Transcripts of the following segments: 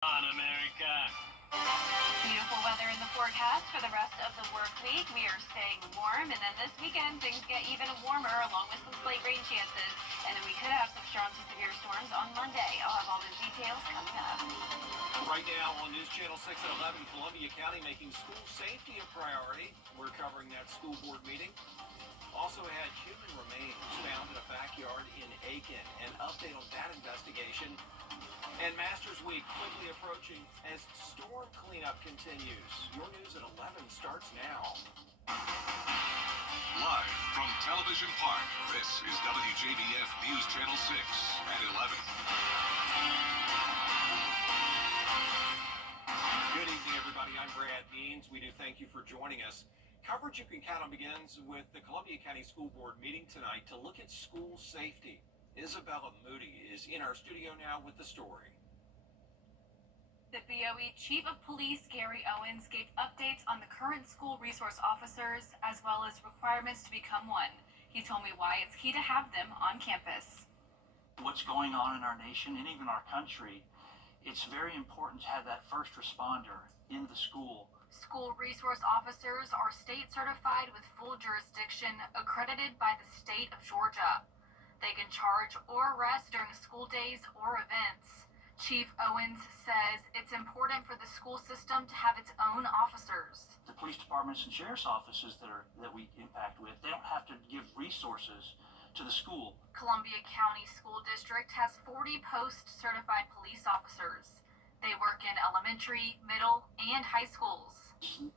On America. Beautiful weather in the forecast for the rest of the work week. We are staying warm, and then this weekend things get even warmer along with some slight rain chances. And then we could have some strong to severe storms on Monday. I'll have all those details coming up. Right now on News Channel 6 at 11, Columbia County making school safety a priority. We're covering that school board meeting. Also had human remains found in a backyard in Aiken. An update on that investigation. And Masters Week quickly approaching as storm cleanup continues. Your news at 11 starts now. Live from Television Park, this is WJBF News Channel 6 at 11. Good evening, everybody. I'm Brad Means. We do thank you for joining us. Coverage you can count on begins with the Columbia County School Board meeting tonight to look at school safety. Isabella Moody is in our studio now with the story. The BOE Chief of Police, Gary Owens, gave updates on the current school resource officers as well as requirements to become one. He told me why it's key to have them on campus. What's going on in our nation and even our country, it's very important to have that first responder in the school. School resource officers are state certified with full jurisdiction, accredited by the state of Georgia. They can charge or arrest during school days or events. Chief Owens says it's important for the school system to have its own officers. The police departments and sheriff's offices that we impact with, they don't have to give resources to the school. Columbia County School District has 40 post-certified police officers. They work in elementary, middle, and high schools. It's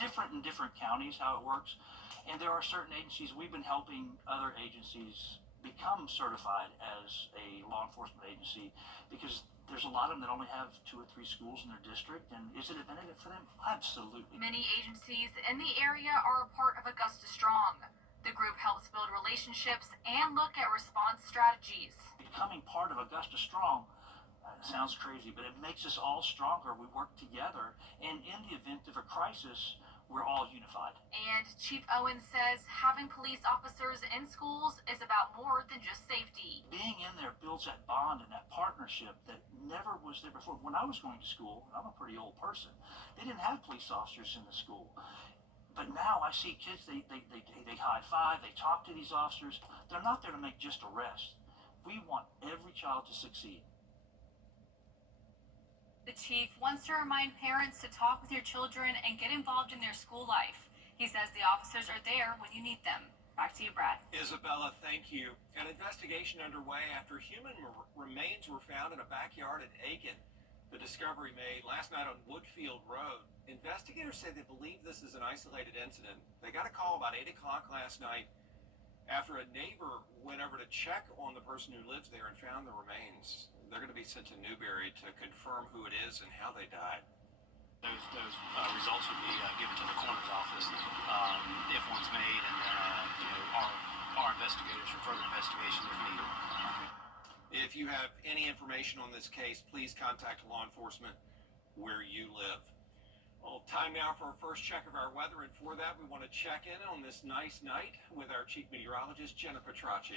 different in different counties how it works, and there are certain agencies, we've been helping other agencies become certified as a law enforcement agency because there's a lot of them that only have 2 or 3 schools in their district, and is it a benefit for them? Absolutely. Many agencies in the area are a part of Augusta Strong. The group helps build relationships and look at response strategies. Becoming part of Augusta Strong sounds crazy, but it makes us all stronger. We work together, and in the event of a crisis, we're all unified. And Chief Owens says having police officers in schools is about more than just safety. Being in there builds that bond and that partnership that never was there before. When I was going to school, and I'm a pretty old person, they didn't have police officers in the school. But now I see kids, they high five, they talk to these officers. They're not there to make just arrests. We want every child to succeed. The chief wants to remind parents to talk with your children and get involved in their school life. He says the officers are there when you need them. Back to you, Brad. Isabella, thank you. An investigation underway after human remains were found in a backyard at Aiken. The discovery made last night on Woodfield Road. Investigators say they believe this is an isolated incident. They got a call about 8 o'clock last night after a neighbor went over to check on the person who lives there and found the remains. They're going to be sent to Newberry to confirm who it is and how they died. Those results would be given to the coroner's office if one's made, and then our investigators for further investigation if needed. If you have any information on this case, please contact law enforcement where you live. Well, time now for our first check of our weather, and for that we want to check in on this nice night with our chief meteorologist, Jenna Petracci.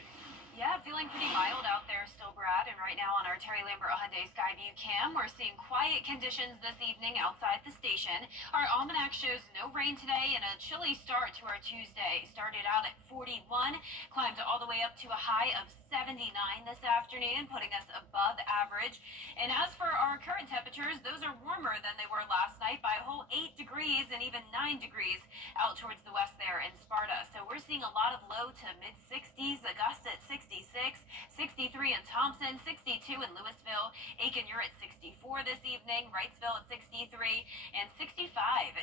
Yeah, feeling pretty mild out there still, Brad. And right now on our Terry Lambert Hyundai Skyview cam, we're seeing quiet conditions this evening outside the station. Our almanac shows no rain today and a chilly start to our Tuesday. Started out at 41, climbed all the way up to a high of 79 this afternoon, putting us above average. And as for our current temperatures, those are warmer than they were last night by a whole 8 degrees and even 9 degrees out towards the west there in Sparta. So we're seeing a lot of low to mid 60s. Augusta at 66, 63 in Thompson, 62 in Louisville. Aiken, you're at 64 this evening. Wrightsville at 63 and 65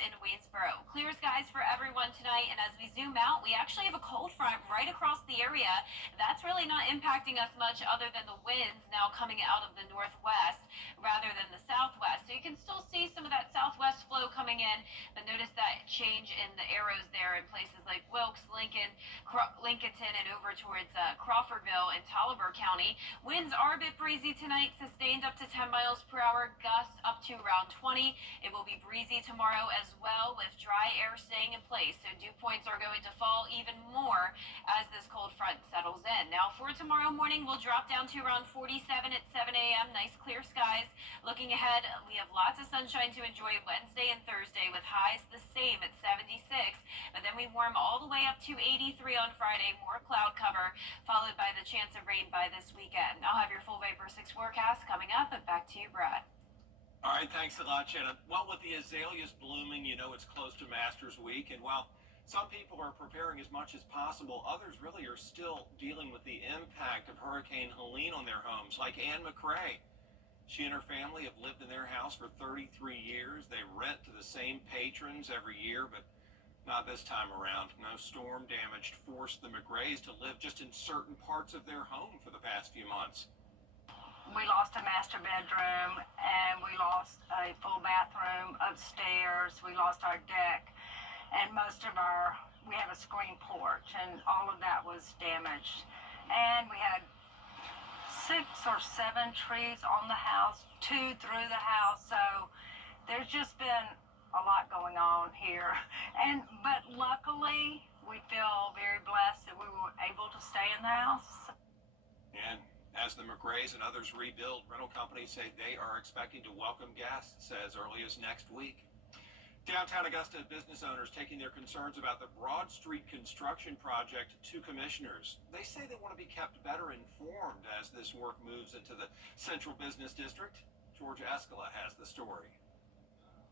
in Waynesboro. Clear skies for everyone tonight. And as we zoom out, we actually have a cold front right across the area. That's really not impacting us much other than the winds now coming out of the northwest rather than the southwest. So you can still see some of that southwest flow coming in, but notice that change in the arrows there in places like Wilkes, Lincoln, Lincolnton, and over towards Crawfordville and Tolliver County. Winds are a bit breezy tonight, sustained up to 10 miles per hour, gusts up to around 20. It will be breezy tomorrow as well, with dry air staying in place. So dew points are going to fall even more as this cold front settles in. Now for tomorrow morning, we'll drop down to around 47 at 7 a.m. Nice clear skies. Looking ahead, we have lots of sunshine to enjoy Wednesday and Thursday, with highs the same at 76. But then we warm all the way up to 83 on Friday. More cloud cover, followed by the chance of rain by this weekend. I'll have your full Vapor 6 forecast coming up, and back to you, Brad. All right, thanks a lot, Shannon. Well, with the azaleas blooming, you know it's close to Masters Week, and while some people are preparing as much as possible, others really are still dealing with the impact of Hurricane Helene on their homes, like Ann McCrae. She and her family have lived in their house for 33 years. They rent to the same patrons every year, but not this time around. No storm damage forced the McRaes to live just in certain parts of their home for the past few months. We lost a master bedroom, and we lost a full bathroom upstairs. We lost our deck, and we have a screen porch, and all of that was damaged. And we had 6 or 7 trees on the house, 2 through the house, so there's just been a lot going on here. But luckily, we feel very blessed that we were able to stay in the house. And as the McRaes and others rebuild, rental companies say they are expecting to welcome guests as early as next week. Downtown Augusta business owners taking their concerns about the Broad Street construction project to commissioners. They say they want to be kept better informed as this work moves into the central business district. George Escala has the story.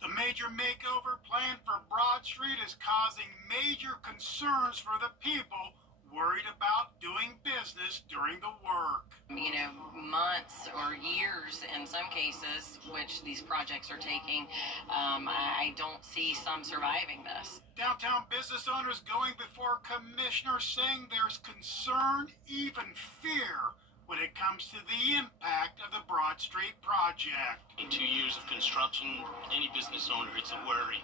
The major makeover plan for Broad Street is causing major concerns for the people worried about doing business during the work. You know, months or years in some cases, which these projects are taking, I don't see some surviving this. Downtown business owners going before commissioners saying there's concern, even fear, when it comes to the impact of the Broad Street project. In 2 years of construction, any business owner, it's a worry.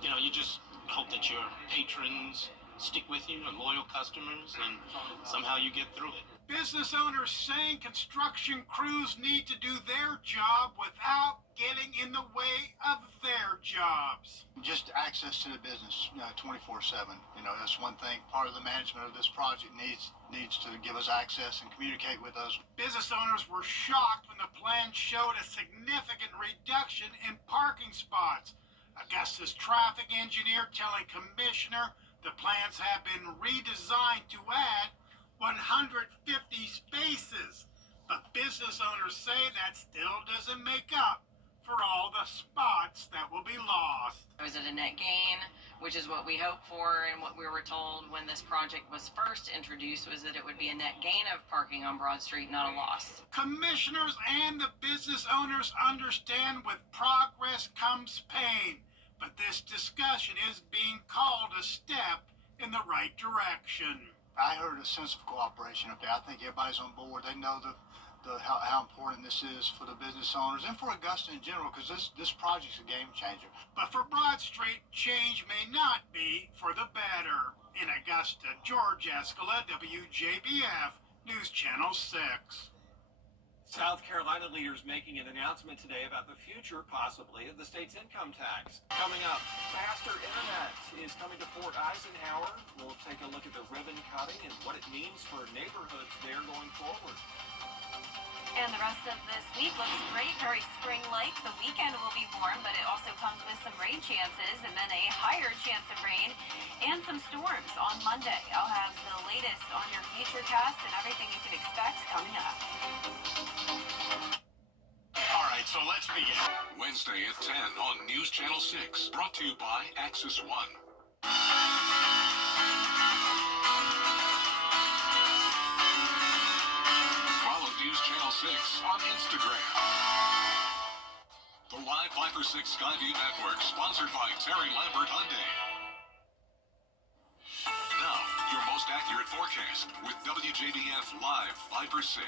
You just hope that your patrons stick with you and loyal customers, and somehow you get through it. Business owners saying construction crews need to do their job without getting in the way of their jobs. Just access to the business 24/7. That's one thing. Part of the management of this project needs to give us access and communicate with us. Business owners were shocked when the plan showed a significant reduction in parking spots. Augusta's traffic engineer telling commissioner the plans have been redesigned to add 150 spaces, but business owners say that still doesn't make up for all the spots that will be lost. Was it a net gain, which is what we hoped for, and what we were told when this project was first introduced was that it would be a net gain of parking on Broad Street, not a loss. Commissioners and the business owners understand with progress comes pain, but this discussion is being called a step in the right direction. I heard a sense of cooperation up there. I think everybody's on board. They know how important this is for the business owners and for Augusta in general, because this project's a game changer. But for Broad Street, change may not be for the better. In Augusta, George Escala, WJBF, News Channel 6. South Carolina leaders making an announcement today about the future, possibly, of the state's income tax. Coming up, faster internet is coming to Fort Eisenhower. We'll take a look at the ribbon cutting and what it means for neighborhoods there going forward. And the rest of this week looks great, very spring-like. The weekend will be warm, but it also comes with some rain chances, and then a higher chance of rain and some storms on Monday. I'll have the latest on your futurecast and everything you can expect coming up. All right, so let's begin. Wednesday at 10 on News Channel 6. Brought to you by Axis One. Follow News Channel 6 on Instagram. The live Viper 6 Skyview Network, sponsored by Terry Lambert Hyundai. Now, your most accurate accurate forecast with WJBF Live Fiber 6.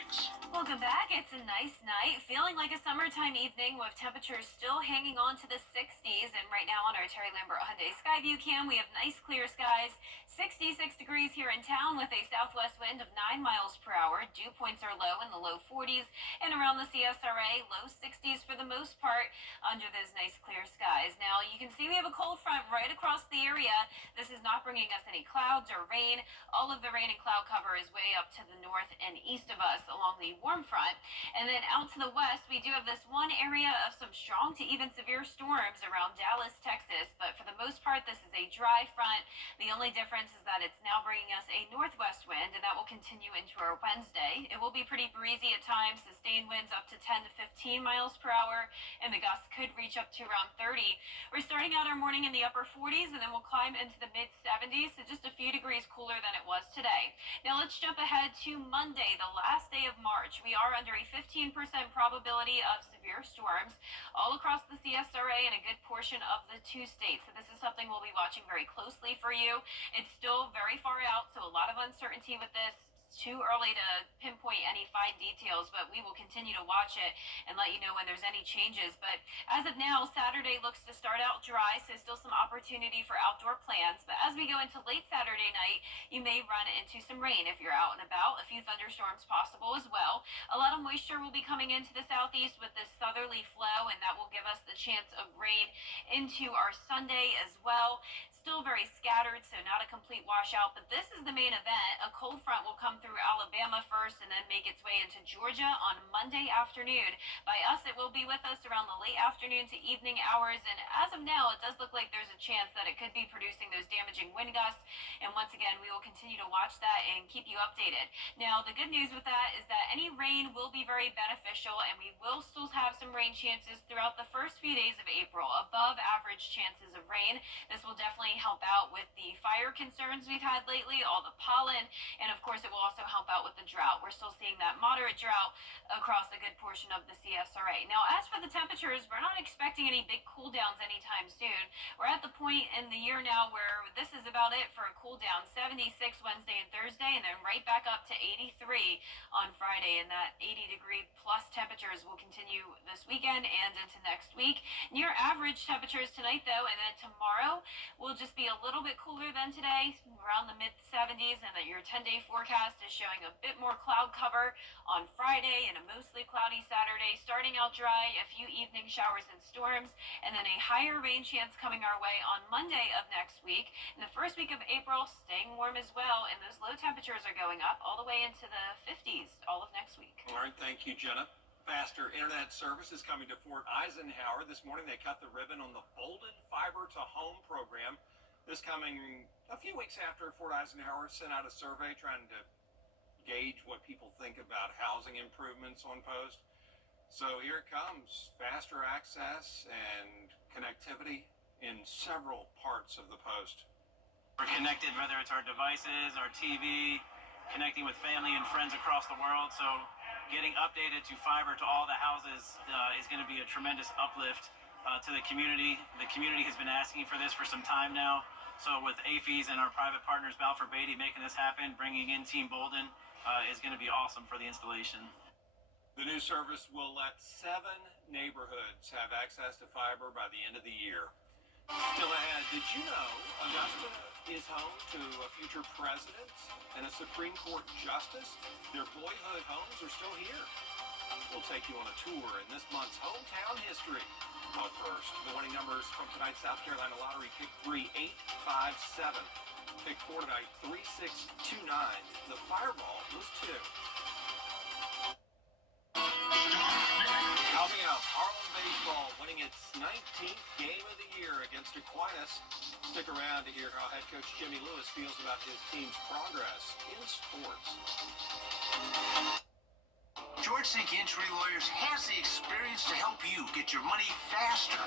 Welcome back. It's a nice night. Feeling like a summertime evening with temperatures still hanging on to the 60s. And right now on our Terry Lambert Hyundai Skyview cam, we have nice clear skies. 66 degrees here in town with a southwest wind of 9 miles per hour. Dew points are low in the low 40s. And around the CSRA, low 60s for the most part under those nice clear skies. Now, you can see we have a cold front right across the area. This is not bringing us any clouds or rain. All of the rain and cloud cover is way up to the north and east of us along the warm front. And then out to the west, we do have this one area of some strong to even severe storms around Dallas, Texas. But for the most part, this is a dry front. The only difference is that it's now bringing us a northwest wind, and that will continue into our Wednesday. It will be pretty breezy at times, sustained winds up to 10 to 15 miles per hour, and the gusts could reach up to around 30. We're starting out our morning in the upper 40s, and then we'll climb into the mid 70s, so just a few degrees cooler than it was today. Now let's jump ahead to Monday, the last day of March. We are under a 15% probability of severe storms all across the CSRA and a good portion of the two states. So this is something we'll be watching very closely for you. It's still very far out, so a lot of uncertainty with this. Too early to pinpoint any fine details, but we will continue to watch it and let you know when there's any changes. But as of now, Saturday looks to start out dry, so still some opportunity for outdoor plans. But as we go into late Saturday night, you may run into some rain if you're out and about. A few thunderstorms possible as well. A lot of moisture will be coming into the southeast with this southerly flow, and that will give us the chance of rain into our Sunday as well. Still very scattered, so not a complete washout, but this is the main event. A cold front will come through Alabama first and then make its way into Georgia on Monday afternoon. By us, it will be with us around the late afternoon to evening hours, and as of now, it does look like there's a chance that it could be producing those damaging wind gusts, and once again, we will continue to watch that and keep you updated. Now, the good news with that is that any rain will be very beneficial, and we will still have some rain chances throughout the first few days of April, above average chances of rain. This will definitely help out with the fire concerns we've had lately, all the pollen, and of course it will also help out with the drought. We're still seeing that moderate drought across a good portion of the CSRA. Now, as for the temperatures, we're not expecting any big cool downs anytime soon. We're at the point in the year now where this is about it for a cool down. 76 Wednesday and Thursday, and then right back up to 83 on Friday, and that 80-degree plus temperatures will continue this weekend and into next week. Near average temperatures tonight, though, and then tomorrow will just be a little bit cooler than today, around the mid-70s, and that your 10-day forecast is showing a bit more cloud cover on Friday and a mostly cloudy Saturday, starting out dry, a few evening showers and storms, and then a higher rain chance coming our way on Monday of next week. And the first week of April, staying warm as well, and those low temperatures are going up all the way into the 50s all of next week. All right, thank you, Jenna. Faster internet service is coming to Fort Eisenhower. This morning they cut the ribbon on the Bolden Fiber to Home program. This coming a few weeks after Fort Eisenhower sent out a survey trying to gauge what people think about housing improvements on post. So here it comes, faster access and connectivity in several parts of the post. We're connected, whether it's our devices, our TV, connecting with family and friends across the world. So getting updated to fiber to all the houses is going to be a tremendous uplift to the community. The community has been asking for this for some time now. So with AFES and our private partners, Balfour Beatty, making this happen, bringing in Team Bolden, is going to be awesome for the installation. The new service will let 7 neighborhoods have access to fiber by the end of the year. Still ahead, did you know Augusta is home to a future president and a Supreme Court justice? Their boyhood homes are still here. We'll take you on a tour in this month's hometown history. But first, the winning numbers from tonight's South Carolina Lottery: pick 3, 857. Pick 4 tonight, 3629. The Fireball was 2. Coming up, Harlem baseball winning its 19th game of the year against Aquinas. Stick around to hear how head coach Jimmy Lewis feels about his team's progress in sports. George Sink Injury Lawyers has the experience to help you get your money faster.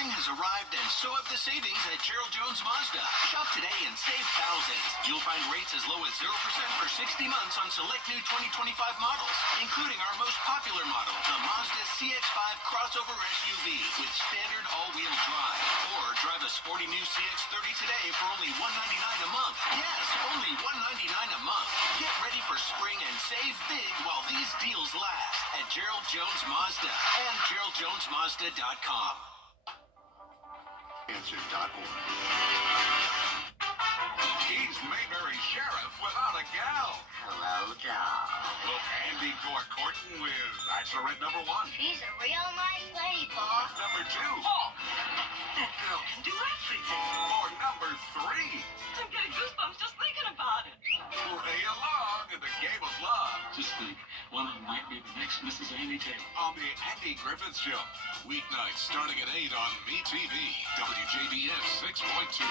Spring has arrived and so have the savings at Gerald Jones Mazda. Shop today and save thousands. You'll find rates as low as 0% for 60 months on select new 2025 models, including our most popular model, the Mazda CX-5 crossover SUV with standard all-wheel drive. Or drive a sporty new CX-30 today for only $199 a month. Yes, only $199 a month. Get ready for spring and save big while these deals last at Gerald Jones Mazda and GeraldJonesMazda.com. Answer.org. He's Mayberry Sheriff without a gal. Hello, dog. Look, Andy Gorkorton with Bachelorette number 1. She's a real nice lady, Pa. Number 2. Oh, that girl can do everything. Or number 3. I'm getting goosebumps just thinking about it. Play along in the game of love. Just think, one of them might be the next Mrs. Annie Taylor. On the Andy Griffith Show. Weeknights starting at 8 on MeTV. WJBF 6.2.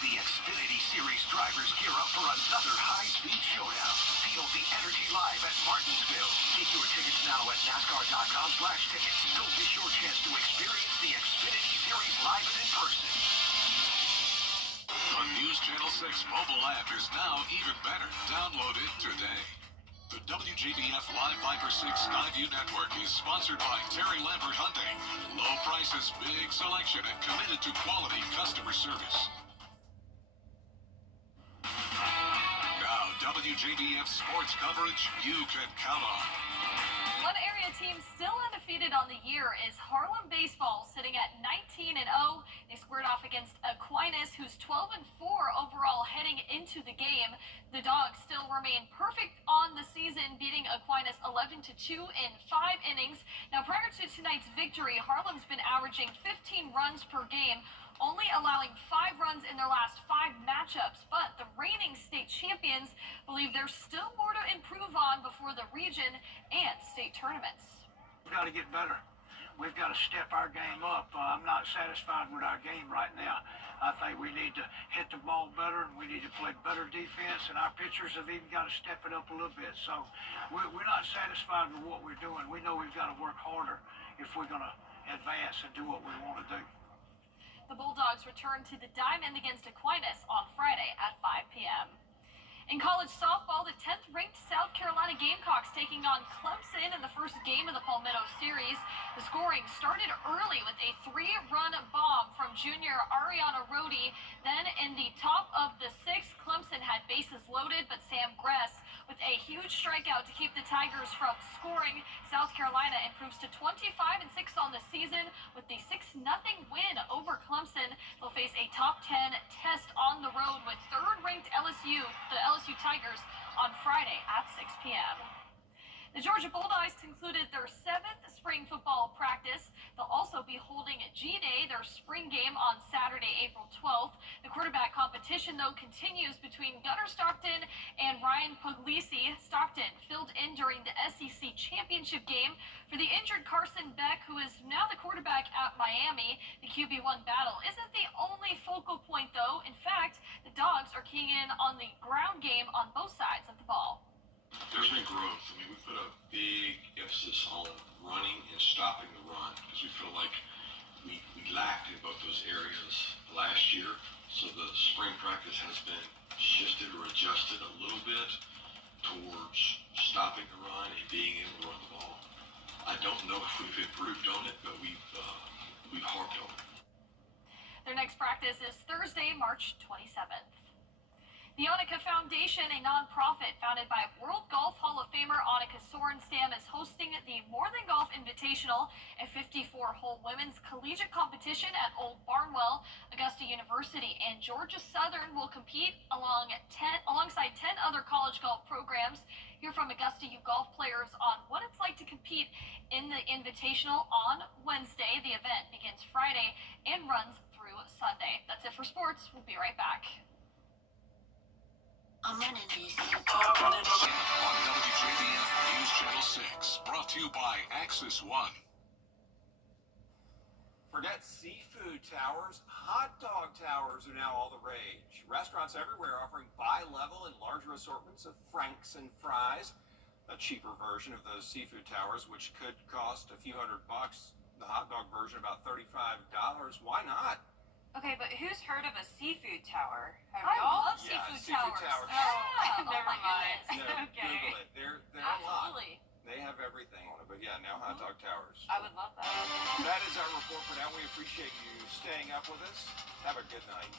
The Xfinity Series drivers gear up for another high-speed showdown. Feel the energy live at Martinsville. Get your tickets now at NASCAR.com/tickets. Don't miss your chance to experience the Xfinity Series live and in person. The News Channel 6 mobile app is now even better. Download it today. The WJBF Live Viper 6 Skyview Network is sponsored by Terry Lambert Hyundai. Low prices, big selection, and committed to quality customer service. Now, WJBF sports coverage you can count on. One area team still undefeated on the year is Harlem Baseball, sitting at 19-0. They squared off against Aquinas, who's 12-4 overall heading into the game. The Dogs still remain perfect on the season, beating Aquinas 11-2 in 5 innings. Now, prior to tonight's victory, Harlem's been averaging 15 runs per game, only allowing 5 runs in their last 5 matchups. But the reigning state champions believe there's still more to improve on before the region and state tournaments. We've got to get better. We've got to step our game up. I'm not satisfied with our game right now. I think we need to hit the ball better, and we need to play better defense, and our pitchers have even got to step it up a little bit. So we're not satisfied with what we're doing. We know we've got to work harder if we're going to advance and do what we want to do. The Bulldogs return to the diamond against Aquinas on Friday at 5 p.m. In college softball, the 10th-ranked South Carolina Gamecocks taking on Clemson in the first game of the Palmetto Series. The scoring started early with a 3-run bomb from junior Ariana Rhodey. Then in the top of the 6th, Clemson had bases loaded, but Sam Gress with a huge strikeout to keep the Tigers from scoring. South Carolina improves to 25-6 on the season with the 6-0 win over Clemson. They'll face a top 10 test on the road with 3rd-ranked LSU, the LSU Tigers, on Friday at 6 p.m. The Georgia Bulldogs concluded their 7th spring football practice. They'll also be holding G-Day, their spring game, on Saturday, April 12th. The quarterback competition, though, continues between Gunnar Stockton and Ryan Puglisi. Stockton filled in during the SEC championship game for the injured Carson Beck, who is now the quarterback at Miami. The QB1 battle isn't the only focal point, though. In fact, the Dogs are keying in on the ground game on both sides of the ball. There's been growth. I mean, we put a big emphasis on running and stopping the run because we feel like we lacked in both those areas last year. So the spring practice has been shifted or adjusted a little bit towards stopping the run and being able to run the ball. I don't know if we've improved on it, but we've harped on it. Their next practice is Thursday, March 27th. The Annika Foundation, a nonprofit founded by World Golf Hall of Famer Annika Sorenstam, is hosting the More Than Golf Invitational, a 54-hole women's collegiate competition at Old Barnwell. Augusta University and Georgia Southern will compete alongside 10 other college golf programs. Hear from Augusta U golf players on what it's like to compete in the Invitational on Wednesday. The event begins Friday and runs through Sunday. That's it for sports. We'll be right back. I'm running this. On WJBF News Channel 6, brought to you by Axis One. Forget seafood towers, hot dog towers are now all the rage. Restaurants everywhere offering bi-level and larger assortments of franks and fries. A cheaper version of those seafood towers, which could cost a few $100, the hot dog version, about $35. Why not? Okay, but who's heard of a seafood tower? Have I y'all? love Yeah, seafood seafood towers. towers. Oh, Oh never my mind. goodness. No, Okay. Google it. They're a lot. Absolutely. They have everything on it. But yeah, now hot dog towers. I would love that. That is our report for now. We appreciate you staying up with us. Have a good night.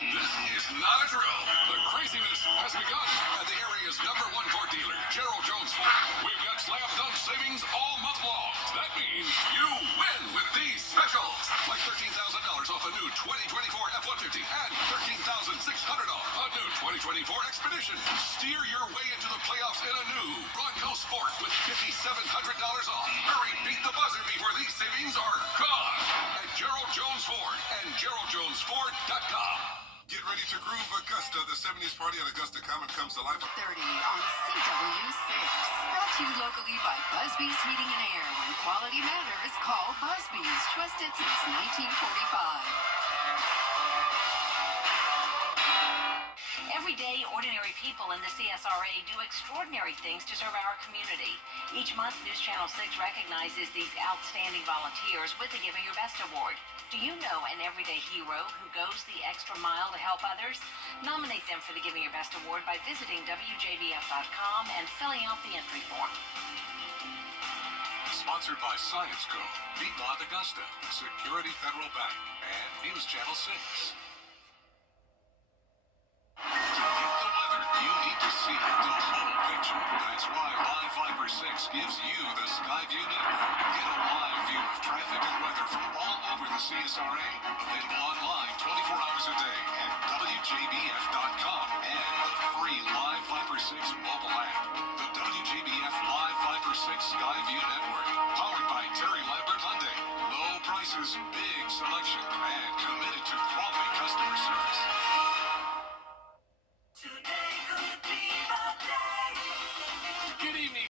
This is not a drill. The craziness has begun at the area's #1 Ford dealer, Gerald Jones Ford. We've got slam dunk savings all month long. That means you win with these specials. Like $13,000 off a new 2024 F-150 and $13,600 off a new 2024 Expedition. Steer your way into the playoffs in a new Bronco Sport with $5,700 off. Hurry, beat the buzzer before these savings are gone at Gerald Jones Ford and GeraldJonesFord.com. Get ready to groove Augusta. The 70s party at Augusta Common comes to life. 30 on CW6. Brought to you locally by Busby's Heating and Air. When quality matters, call Busby's. Trusted since 1945. Every day, ordinary people in the CSRA do extraordinary things to serve our community. Each month, News Channel 6 recognizes these outstanding volunteers with the Giving Your Best Award. Do you know an everyday hero who goes the extra mile to help others? Nominate them for the Giving Your Best Award by visiting WJBF.com and filling out the entry form. Sponsored by Science Co., Piedmont Augusta, Security Federal Bank, and News Channel 6. To get the weather, you need to see the whole picture. That's why Live Fiber 6 gives you the Skyview network. Get a live view of traffic and weather from all over the CSRA. Available online 24 hours a day at WJBF.com and the free Live Fiber 6 mobile app. The WJBF Live Fiber 6 Skyview network. Powered by Terry Lambert Hyundai. Low prices, big selection.